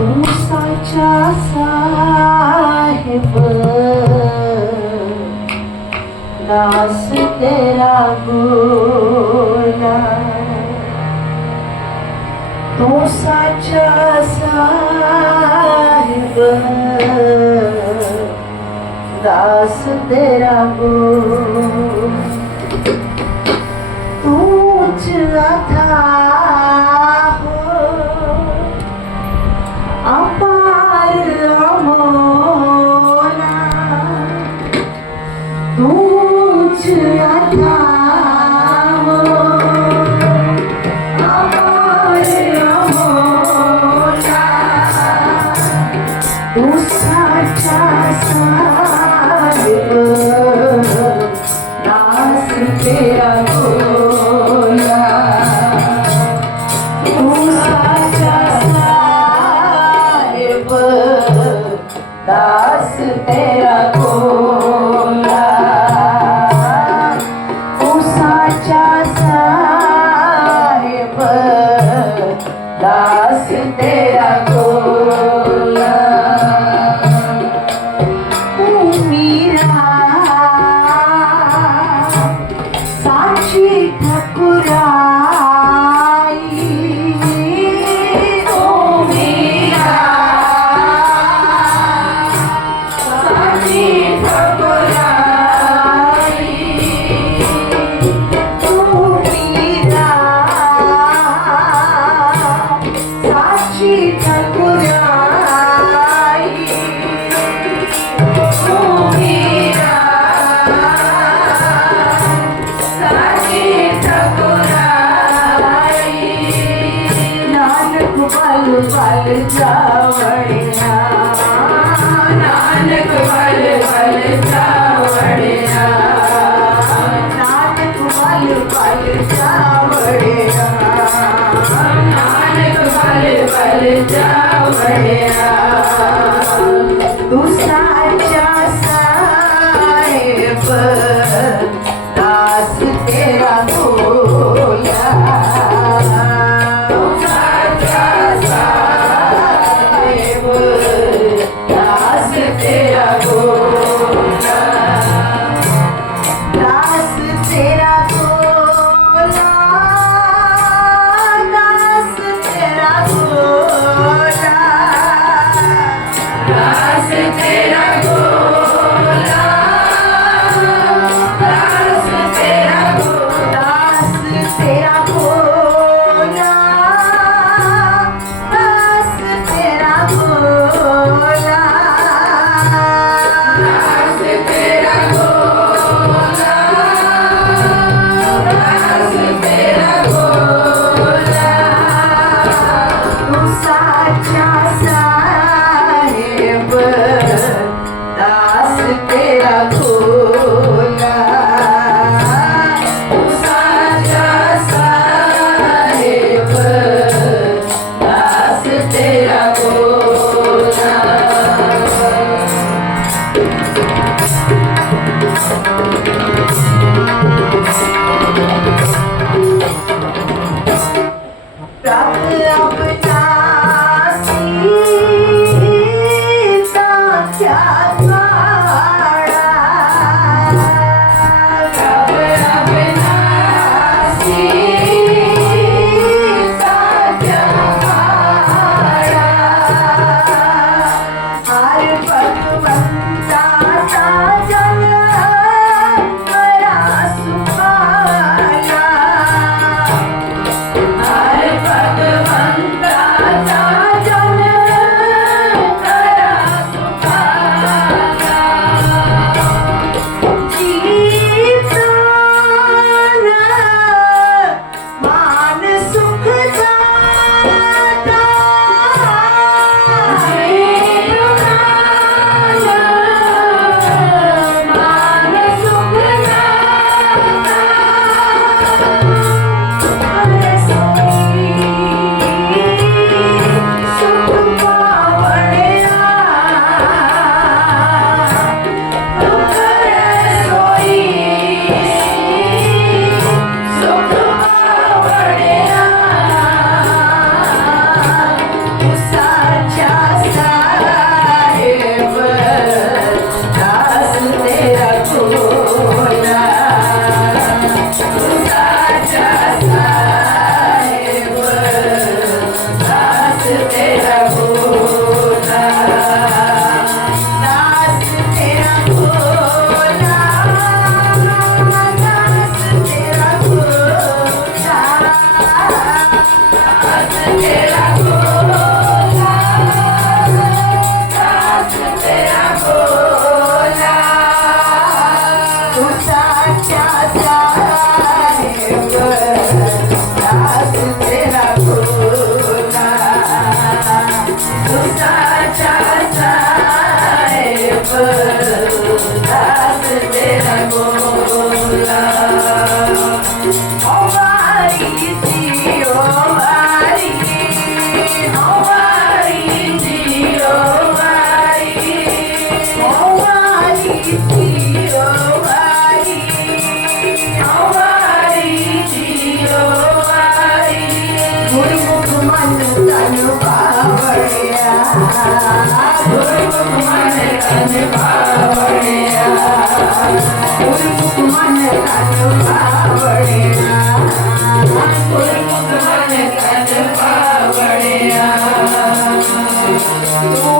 तुमसाच्या साहेब दास तेरा गोला तुमसाच्या साहेब दास तेरा गोला तूच था to your door. Yeah. मेरा Oh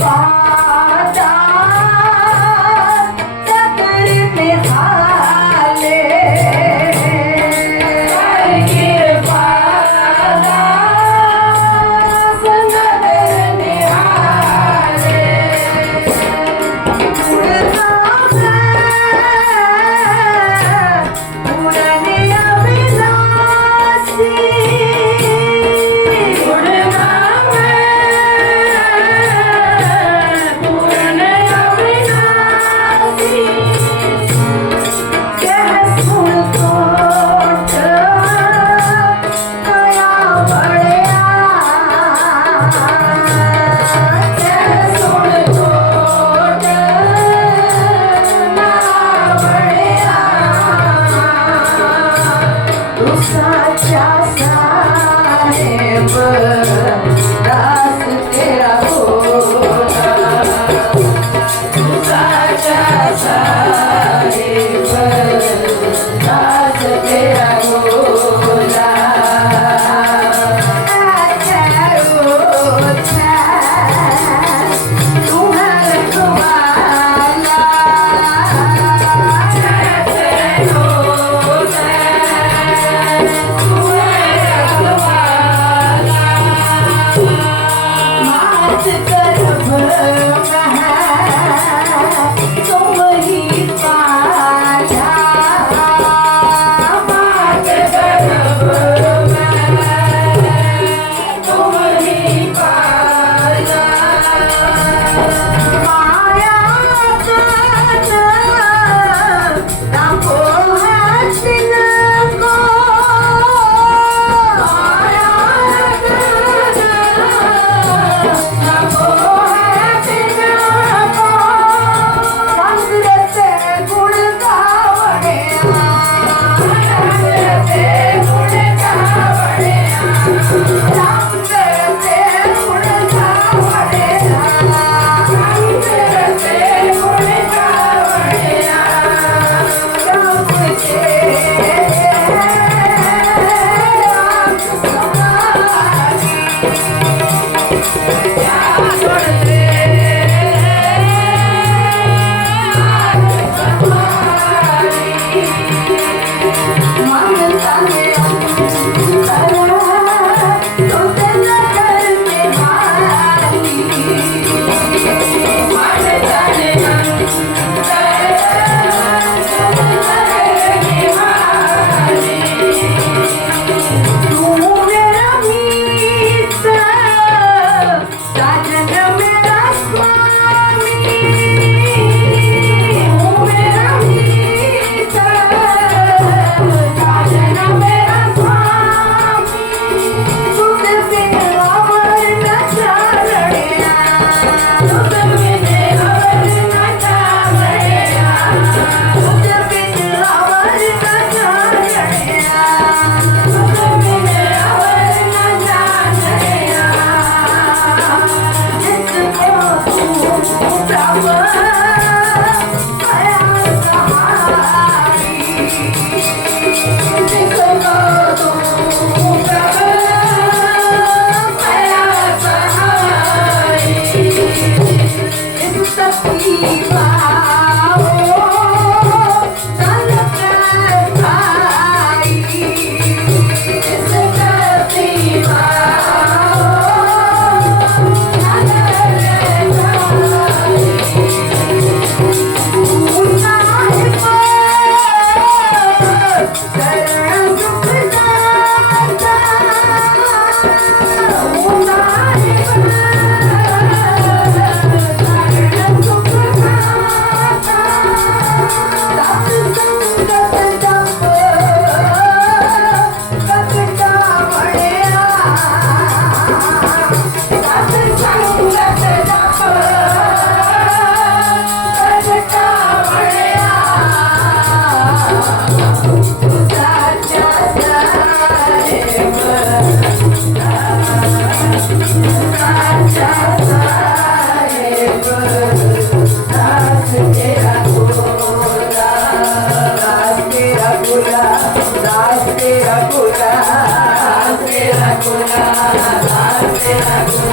Bye.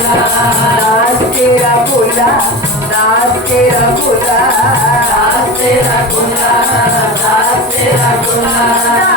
दास तेरा भोला दास तेरा भोला दास तेरा भोला दास तेरा भोला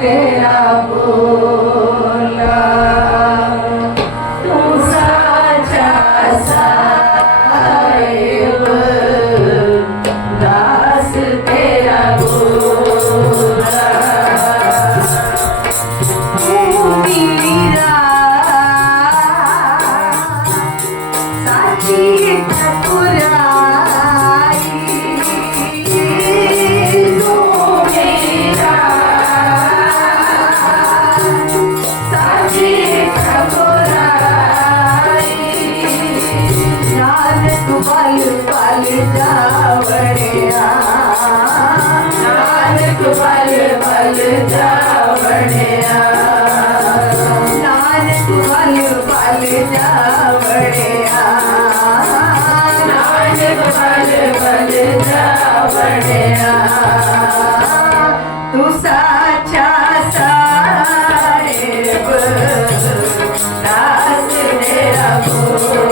তেরা Deus.